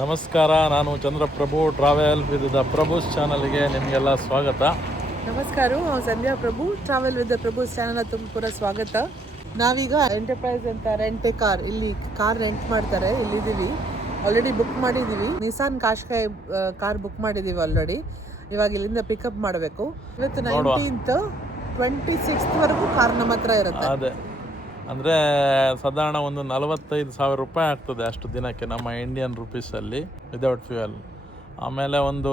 ನಮಸ್ಕಾರ, ನಾನು Chandraprabhu travel with the ಪ್ರಭುಸ್ ಚಾನಲ್ಗೆ ನಿಮಗೆಲ್ಲ ಸ್ವಾಗತ. ನಮಸ್ಕಾರ, ಸಂಧ್ಯಾ ಪ್ರಭು ಟ್ರಾವೆಲ್ ವಿತ್ ದ ಪ್ರಭುಸ್ ಚಾನಲ್ ತುಂಬ ಸ್ವಾಗತ. ನಾವೀಗ ಎಂಟರ್ಪ್ರೈಸ್ ಅಂತ ರೆಂಟ್ ಕಾರ್, ಇಲ್ಲಿ ಕಾರ್ ರೆಂಟ್ ಮಾಡ್ತಾರೆ, ಇಲ್ಲಿದ್ದೀವಿ. ಆಲ್ರೆಡಿ ಬುಕ್ ಮಾಡಿದ್ದೀವಿ. ನಿಸಾನ್ ಕಾಶ್ಕಾಯ್ ಕಾರ್ ಬುಕ್ ಮಾಡಿದ್ದೀವಿ ಆಲ್ರೆಡಿ. ಇವಾಗ ಇಲ್ಲಿಂದ ಪಿಕಪ್ ಮಾಡಬೇಕು. ಇವತ್ತು 19th 26th ವರೆಗೂ ಕಾರ್ ನಮ್ಮ ಹತ್ರ ಇರುತ್ತೆ. ಅದೇ ಅಂದರೆ ಸಾಧಾರಣ ಒಂದು 45,000 ರೂಪಾಯಿ ಆಗ್ತದೆ ಅಷ್ಟು ದಿನಕ್ಕೆ ನಮ್ಮ ಇಂಡಿಯನ್ ರುಪೀಸಲ್ಲಿ ವಿದೌಟ್ ಫ್ಯೂಯಲ್. ಆಮೇಲೆ ಒಂದು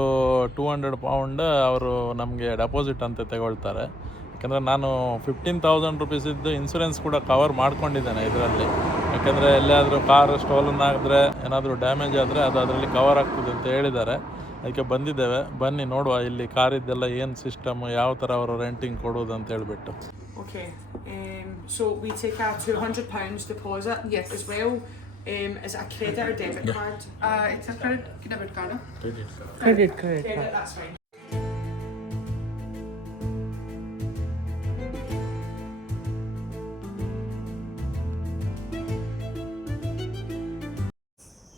200 ಪೌಂಡ್ ಅವರು ನಮಗೆ ಡೆಪಾಸಿಟ್ ಅಂತ ತಗೊಳ್ತಾರೆ. ಯಾಕೆಂದರೆ ನಾನು 15,000 ರುಪೀಸ್ ಇದ್ದು ಇನ್ಸೂರೆನ್ಸ್ ಕೂಡ ಕವರ್ ಮಾಡ್ಕೊಂಡಿದ್ದೇನೆ ಇದರಲ್ಲಿ. ಯಾಕೆಂದರೆ ಎಲ್ಲಿಯಾದರೂ ಕಾರ್ ಸ್ಟೋಲನ್ ಆಗಿದ್ರೆ ಏನಾದರೂ ಡ್ಯಾಮೇಜ್ ಆದರೆ ಅದು ಅದರಲ್ಲಿ ಕವರ್ ಆಗ್ತದೆ ಅಂತ ಹೇಳಿದ್ದಾರೆ. ಅದಕ್ಕೆ ಬಂದಿದ್ದೇವೆ. ಬನ್ನಿ ನೋಡುವ ಇಲ್ಲಿ ಕಾರಿದ್ದೆಲ್ಲ ಏನು ಸಿಸ್ಟಮ್, ಯಾವ ಥರ ಅವರು ರೆಂಟಿಂಗ್ ಕೊಡೋದು ಅಂತ ಹೇಳಿಬಿಟ್ಟು. Okay, so we take a £200 deposit. Yes. As well. Is it a credit or debit card? It's a debit card. Credit. Credit, that's fine.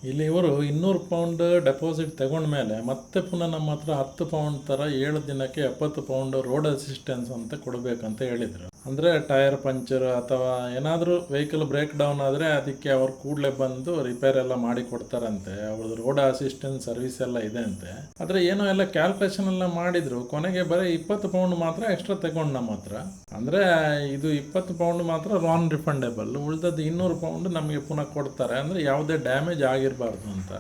ಇಲ್ಲಿ ಇವರು 200 ಪೌಂಡ್ ಡೆಪಾಸಿಟ್ ತಗೊಂಡ್ಮೇಲೆ ಮತ್ತೆ ಪುನಃ ನಮ್ಮ ಹತ್ರ 10 ಪೌಂಡ್ ಥರ 7 ದಿನಕ್ಕೆ 70 ಪೌಂಡ್ ರೋಡ್ ಅಸಿಸ್ಟೆನ್ಸ್ ಅಂತ ಕೊಡಬೇಕಂತ ಹೇಳಿದರು. ಅಂದರೆ ಟೈರ್ ಪಂಚರ್ ಅಥವಾ ಏನಾದರೂ ವೆಹಿಕಲ್ ಬ್ರೇಕ್ ಡೌನ್ ಆದರೆ ಅದಕ್ಕೆ ಅವ್ರು ಕೂಡಲೇ ಬಂದು ರಿಪೇರ್ ಎಲ್ಲ ಮಾಡಿ ಕೊಡ್ತಾರಂತೆ. ಅವ್ರದ್ದು ರೋಡ್ ಅಸಿಸ್ಟೆನ್ಸ್ ಸರ್ವಿಸ್ ಎಲ್ಲ ಇದೆ ಅಂತೆ. ಆದರೆ ಏನೋ ಎಲ್ಲ ಕ್ಯಾಲ್ಕುಲೇಷನ್ ಎಲ್ಲ ಮಾಡಿದ್ರು, ಕೊನೆಗೆ ಬರೀ 20 ಪೌಂಡ್ ಮಾತ್ರ ಎಕ್ಸ್ಟ್ರಾ ತಗೊಂಡು ನಮ್ಮ ಹತ್ರ. ಅಂದರೆ ಇದು 20 ಪೌಂಡ್ ಮಾತ್ರ ನಾನ್ ರಿಫಂಡೇಬಲ್, ಉಳಿದದ್ದು 200 ಪೌಂಡ್ ನಮಗೆ ಪುನಃ ಕೊಡ್ತಾರೆ. ಅಂದರೆ ಯಾವುದೇ ಡ್ಯಾಮೇಜ್ ಆಗಿರಬಾರ್ದು ಅಂತ.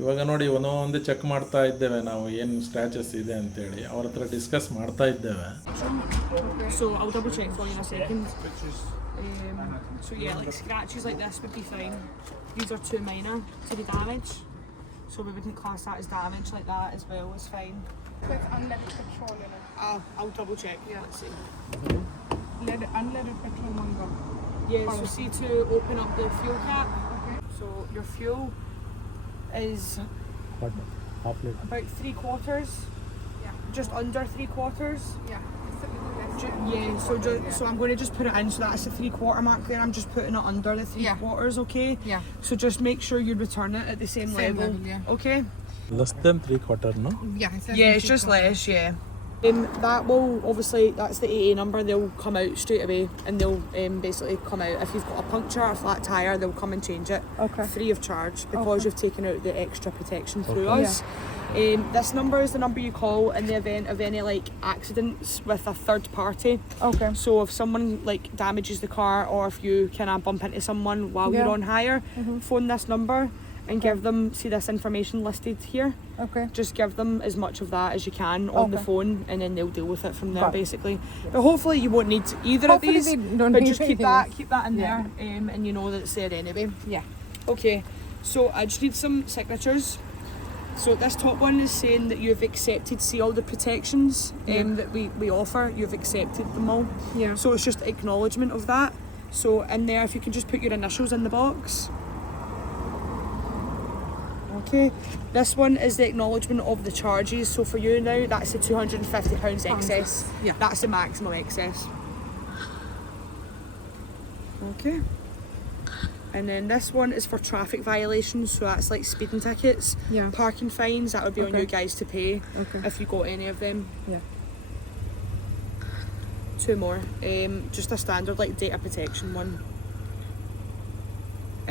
ಇವಾಗ ನೋಡಿ ಒಂದೊಂದೇ ಚೆಕ್ ಮಾಡ್ತಾ ಇದ್ದೇವೆ ನಾವು, ಏನು ಸ್ಕ್ರ್ಯಾಚಸ್ ಇದೆ ಅಂತೇಳಿ ಅವ್ರ ಹತ್ರ ಡಿಸ್ಕಸ್ ಮಾಡ್ತಾ ಇದ್ದೇವೆ. So I'll double check for you in a second. So yeah, like scratches like this would be fine. These are too minor to be damaged, so we wouldn't class that as damage. Like that as well is fine. With unleaded petrol in it. I'll double check. Yeah. Let's see. Unleaded petrol mango. Yeah, so see to open up the fuel cap. Okay. So your fuel is about 3/4. Yeah. Just under 3/4. Yeah. It's a little less. Yeah, so I'm going to just put it in, so that's the 3/4 mark there. I'm just putting it under the 3/4, okay? Yeah. So just make sure you return it at the same level. Yeah. Okay? Less than 3/4, no? Yeah. Yeah, it's just less, yeah. That will obviously, that's the AA number, they'll come out straight away and they'll basically come out. If you've got a puncture or a flat tyre, they'll come and change it free of charge because you've taken out the extra protection through us. This number is the number you call in the event of any like accidents with a third party. Okay. So if someone like damages the car or if you kind of bump into someone while you're on hire, phone this number and give them, see this information listed here. Okay. Just give them as much of that as you can on the phone and then they'll deal with it from there basically. But hopefully you won't need either of these, but just keep that in there and you know that it's there anyway. Yeah. Okay, so I just need some signatures. So this top one is saying that you've accepted, see all the protections that we offer, you've accepted them all. Yeah. So it's just acknowledgement of that. So in there, if you can just put your initials in the box. Okay, this one is the acknowledgement of the charges. So for you now, that's the £250 excess. Yeah. That's the maximum excess. Okay. And then this one is for traffic violations, so that's like speeding tickets, Yeah. parking fines, that would be on you guys to pay if you got any of them. Yeah. 2 more. Just a standard like data protection one.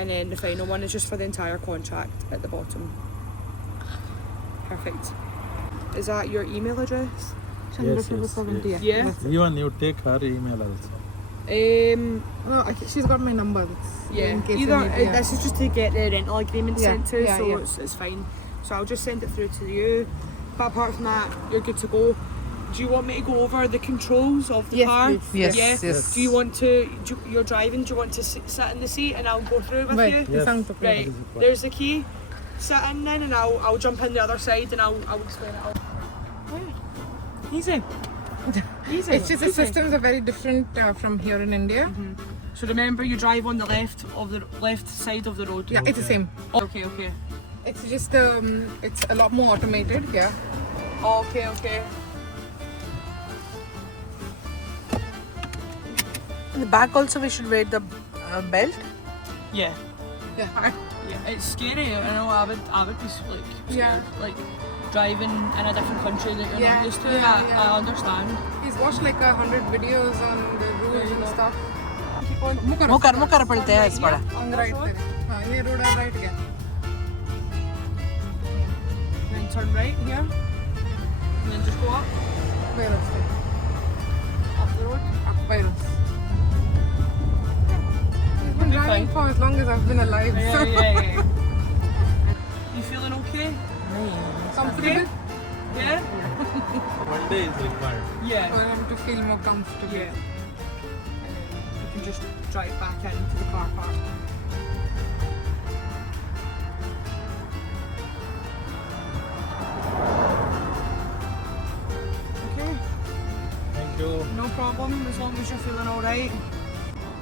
And then the final one is just for the entire contract at the bottom. Perfect. Is that your email address? Yes. Yeah. Even you take her email also. No, she's got my number. Yeah. In case Either you need, this is just to get the rental agreement Yeah, sent to, yeah, so yeah. It's fine. So I'll just send it through to you. But apart from that, you're good to go. Do you want me to go over the controls of the Yes, car? please. Yeah. Yes. Do you want to? You're driving. Do you want to sit in the seat and I'll go through with Right. you? Yes. Sounds okay. Right. There's the key. Sit in then, and I'll jump in the other side and I'll explain it all. Easy. Easy. It's just the Easy. systems are very different from here in India. So remember, you drive on the left side of the road. Yeah, it's the same. Okay. It's just it's a lot more automated. Yeah. Okay. In the back also we should wear the belt. Yeah. Yeah. Yeah, it's scary. I know I would be like scared. Yeah. Like driving in a different country that you're Yeah, not used to. yeah. I understand. He's watched like 100 videos on the rules and stuff. Keep on. मुकर पड़ते हैं इस बड़ा On the right there. ये road है right गया. Then turn right here. And then just go up Virus. the road. Virus. He's been driving for as long as I've been alive. So Yeah. You feeling okay? comfortable Yeah. One day is required. Yeah. for him to feel more comfortable. Yeah. You can just drive back into the car park. Okay. Thank you. No problem as long as you're feeling alright.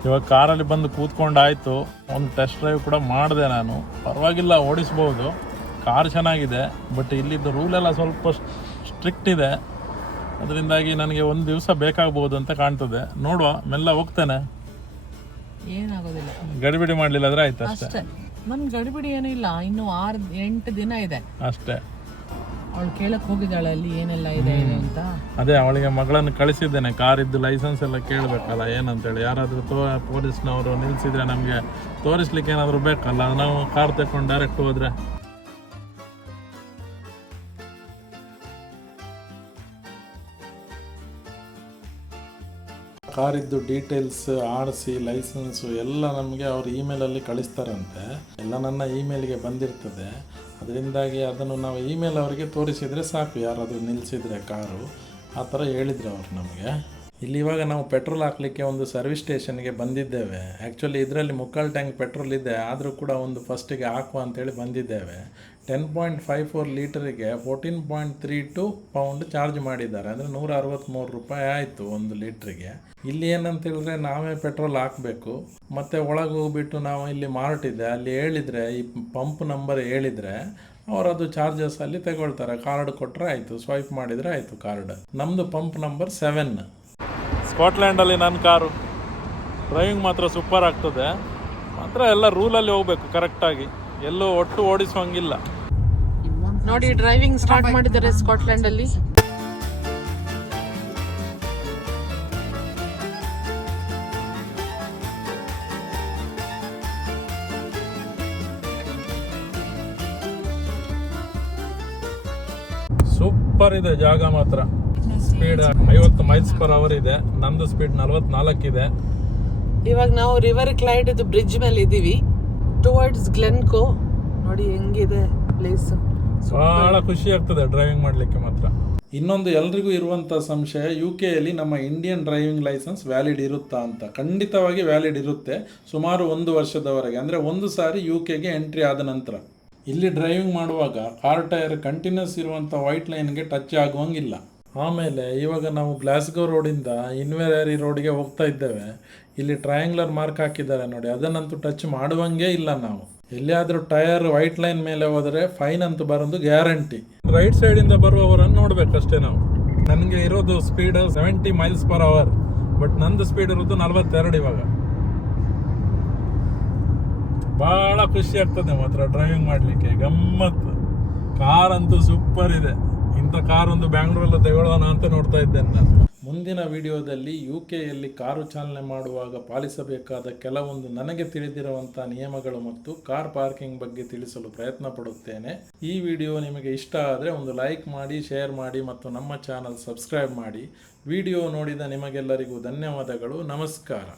ಇವಾಗ ಕಾರಲ್ಲಿ ಬಂದು ಕೂತ್ಕೊಂಡಾಯಿತು. ಒಂದು test drive ಕೂಡ ಮಾಡಿದೆ ನಾನು. ಪರವಾಗಿಲ್ಲ, ಓಡಿಸ್ಬೋದು. Car ಚೆನ್ನಾಗಿದೆ, but ಇಲ್ಲಿದ್ದು ರೂಲೆಲ್ಲ ಸ್ವಲ್ಪ ಸ್ಟ್ರಿಕ್ಟ್ ಇದೆ. ಅದರಿಂದಾಗಿ ನನಗೆ ಒಂದು ದಿವಸ ಬೇಕಾಗ್ಬೋದು ಅಂತ ಕಾಣ್ತದೆ. ನೋಡುವ, ಮೆಲ್ಲ ಹೋಗ್ತೇನೆ. ಏನಾಗೋದಿಲ್ಲ ಗಡಿಬಿಡಿ ಮಾಡಲಿಲ್ಲ ಆದರೆ ಆಯ್ತು ಅಷ್ಟೇ. ಅಷ್ಟೇ. ನನ್ ಗಡಿಬಿಡಿ ಏನೂ ಇಲ್ಲ, ಇನ್ನು 6-8 ದಿನ ಇದೆ. ಅಷ್ಟೇ. ಅವಳು ಕೇಳಕ್ ಹೋಗಿದ್ದಾಳೆ ಅಲ್ಲಿ ಏನೆಲ್ಲ ಇದೆ ಅಂತ. ಅದೇ ಅವಳಿಗೆ ಮಗಳನ್ನು ಕಳಿಸಿದ್ದೇನೆ. ಕಾರಿದ್ದು ಲೈಸೆನ್ಸ್ ಎಲ್ಲ ಕೇಳಬೇಕಲ್ಲ ಏನಂತೇಳಿ. ಯಾರಾದರೂ ಪೊಲೀಸ್ನವರು ನಿಲ್ಲಿಸಿದ್ರೆ ನಮಗೆ ತೋರಿಸ್ಲಿಕ್ಕೆ ಏನಾದರೂ ಬೇಕಲ್ಲ. ನಾವು ಕಾರ್ ತಗೊಂಡು ಡೈರೆಕ್ಟ್ ಹೋದರೆ ಕಾರಿದ್ದು ಡೀಟೇಲ್ಸ್, RC, ಲೈಸೆನ್ಸು ಎಲ್ಲ ನಮಗೆ ಅವರು ಇಮೇಲಲ್ಲಿ ಕಳಿಸ್ತಾರಂತೆ. ಎಲ್ಲ ನನ್ನ ಇಮೇಲ್ಗೆ ಬಂದಿರ್ತದೆ. ಅದರಿಂದಾಗಿ ಅದನ್ನು ನಾವು ಇಮೇಲ್ ಅವರಿಗೆ ತೋರಿಸಿದರೆ ಸಾಕು, ಯಾರಾದರೂ ನಿಲ್ಲಿಸಿದರೆ ಕಾರು. ಆ ಥರ ಹೇಳಿದ್ರು ಅವರು ನಮಗೆ. ಇಲ್ಲಿ ಇವಾಗ ನಾವು ಪೆಟ್ರೋಲ್ ಹಾಕಲಿಕ್ಕೆ ಒಂದು ಸರ್ವಿಸ್ ಸ್ಟೇಷನ್ಗೆ ಬಂದಿದ್ದೇವೆ. ಆ್ಯಕ್ಚುಲಿ ಇದರಲ್ಲಿ 3/4 ಟ್ಯಾಂಕ್ ಪೆಟ್ರೋಲ್ ಇದೆ, ಆದರೂ ಕೂಡ ಒಂದು ಫಸ್ಟಿಗೆ ಹಾಕುವ ಅಂತೇಳಿ ಬಂದಿದ್ದೇವೆ. 10.54 ಲೀಟರಿಗೆ 14.32 ಪೌಂಡ್ ಚಾರ್ಜ್ ಮಾಡಿದ್ದಾರೆ. ಅಂದರೆ 163 ರೂಪಾಯಿ ಆಯಿತು ಒಂದು ಲೀಟ್ರಿಗೆ. ಇಲ್ಲಿ ಏನಂತ ಹೇಳಿದ್ರೆ ನಾವೇ ಪೆಟ್ರೋಲ್ ಹಾಕಬೇಕು. ಮತ್ತು ಒಳಗೆ ಹೋಗ್ಬಿಟ್ಟು ನಾವು ಇಲ್ಲಿ ಮಾರ್ಟ್ ಇದೆ ಅಲ್ಲಿ ಹೇಳಿದರೆ, ಈ ಪಂಪ್ ನಂಬರ್ ಹೇಳಿದರೆ ಅವರದು ಚಾರ್ಜಸ್ ಅಲ್ಲಿ ತಗೊಳ್ತಾರೆ. ಕಾರ್ಡ್ ಕೊಟ್ಟರೆ ಆಯಿತು, ಸ್ವೈಪ್ ಮಾಡಿದರೆ ಆಯಿತು ಕಾರ್ಡ್. ನಮ್ಮದು ಪಂಪ್ ನಂಬರ್ 7. ಸ್ಕಾಟ್ಲ್ಯಾಂಡಲ್ಲಿ ನನ್ನ ಕಾರು ಡ್ರೈವಿಂಗ್ ಮಾತ್ರ ಸೂಪರ್ ಆಗ್ತದೆ. ಮಾತ್ರ ಎಲ್ಲ ರೂಲಲ್ಲಿ ಹೋಗಬೇಕು ಕರೆಕ್ಟಾಗಿ, ಎಲ್ಲೂ ಒಟ್ಟು ಓಡಿಸುವಂಗಿಲ್ಲ. ನೋಡಿ, ಡ್ರೈವಿಂಗ್ ಸ್ಟಾರ್ಟ್ ಮಾಡಿದ್ದಾರೆ ಸ್ಕಾಟ್ಲೆಂಡ್ ಅಲ್ಲಿ. ಸೂಪರ್ ಇದೆ ಜಾಗ ಮಾತ್ರ. ಸ್ಪೀಡ್ 50 ಮೈಲ್ಸ್ ಪರ್ ಅವರ್ ಇದೆ. ನಮ್ದು ಸ್ಪೀಡ್ 44 ಇದೆ. ಇವಾಗ ನಾವು ರಿವರ್ ಕ್ಲೈಡ್ ಬ್ರಿಡ್ಜ್ ಮೇಲೆ ಇದೀವಿ, ಟುವರ್ಡ್ಸ್ ಗ್ಲೆನ್ಕೋ. ನೋಡಿ ಹೆಂಗಿದೆ ಪ್ಲೇಸ್. ಬಹಳ ಖುಷಿ ಆಗ್ತದೆ ಡ್ರೈವಿಂಗ್ ಮಾಡಲಿಕ್ಕೆ ಮಾತ್ರ. ಇನ್ನೊಂದು ಎಲ್ರಿಗೂ ಇರುವಂಥ ಸಂಶಯ, UK ಯಲ್ಲಿ ನಮ್ಮ ಇಂಡಿಯನ್ ಡ್ರೈವಿಂಗ್ ಲೈಸೆನ್ಸ್ ವ್ಯಾಲಿಡ್ ಇರುತ್ತಾ ಅಂತ. ಖಂಡಿತವಾಗಿ ವ್ಯಾಲಿಡ್ ಇರುತ್ತೆ, ಸುಮಾರು 1 ವರ್ಷದವರೆಗೆ. ಅಂದರೆ ಒಂದು ಸಾರಿ UKಗೆ ಎಂಟ್ರಿ ಆದ ನಂತರ. ಇಲ್ಲಿ ಡ್ರೈವಿಂಗ್ ಮಾಡುವಾಗ ಕಾರ್ ಟೈರ್ ಕಂಟಿನ್ಯೂಸ್ ಇರುವಂಥ ವೈಟ್ ಲೈನ್ಗೆ ಟಚ್ ಆಗುವಂಗಿಲ್ಲ. ಆಮೇಲೆ ಇವಾಗ ನಾವು ಗ್ಲಾಸ್ಗೋ ರೋಡಿಂದ ಇನ್ವೆರಿ ರೋಡಿಗೆ ಹೋಗ್ತಾ ಇದ್ದೇವೆ. ಇಲ್ಲಿ ಟ್ರಯಾಂಗ್ಯುಲರ್ ಮಾರ್ಕ್ ಹಾಕಿದ್ದಾರೆ ನೋಡಿ, ಅದನ್ನಂತೂ ಟಚ್ ಮಾಡುವಂಗೆ ಇಲ್ಲ ನಾವು. ಎಲ್ಲಿಯಾದರೂ ಟೈರ್ ವೈಟ್ ಲೈನ್ ಮೇಲೆ ಹೋದರೆ ಫೈನ್ ಅಂತೂ ಬರೋದು ಗ್ಯಾರಂಟಿ. ರೈಟ್ ಸೈಡಿಂದ ಬರುವವರನ್ನು ನೋಡಬೇಕಷ್ಟೇ ನಾವು. ನನಗೆ ಇರೋದು speed 70 miles per hour, but ನಂದು ಸ್ಪೀಡ್ ಇರೋದು 42 ಇವಾಗ. ಭಾಳ ಖುಷಿ ಆಗ್ತದೆ ಮಾತ್ರ ಡ್ರೈವಿಂಗ್ ಮಾಡಲಿಕ್ಕೆ, ಗಮ್ಮತ್ತು. ಕಾರ್ ಅಂತೂ ಸೂಪರ್ ಇದೆ. ಇಂಥ ಕಾರ್ ಒಂದು ಬ್ಯಾಂಗ್ಳೂರಲ್ಲಿ ತಗೊಳ್ಳೋಣ ಅಂತ ನೋಡ್ತಾ ಇದ್ದೇನೆ ನಾನು. ಮುಂದಿನ ವಿಡಿಯೋದಲ್ಲಿ UKಯಲ್ಲಿ ಕಾರು ಚಾಲನೆ ಮಾಡುವಾಗ ಪಾಲಿಸಬೇಕಾದ ಕೆಲವೊಂದು ನನಗೆ ತಿಳಿದಿರುವಂಥ ನಿಯಮಗಳು ಮತ್ತು ಕಾರ್ ಪಾರ್ಕಿಂಗ್ ಬಗ್ಗೆ ತಿಳಿಸಲು ಪ್ರಯತ್ನ ಪಡುತ್ತೇನೆ. ಈ ವಿಡಿಯೋ ನಿಮಗೆ ಇಷ್ಟ ಆದರೆ ಒಂದು ಲೈಕ್ ಮಾಡಿ, ಶೇರ್ ಮಾಡಿ ಮತ್ತು ನಮ್ಮ ಚಾನಲ್ ಸಬ್ಸ್ಕ್ರೈಬ್ ಮಾಡಿ. ವಿಡಿಯೋ ನೋಡಿದ ನಿಮಗೆಲ್ಲರಿಗೂ ಧನ್ಯವಾದಗಳು. ನಮಸ್ಕಾರ.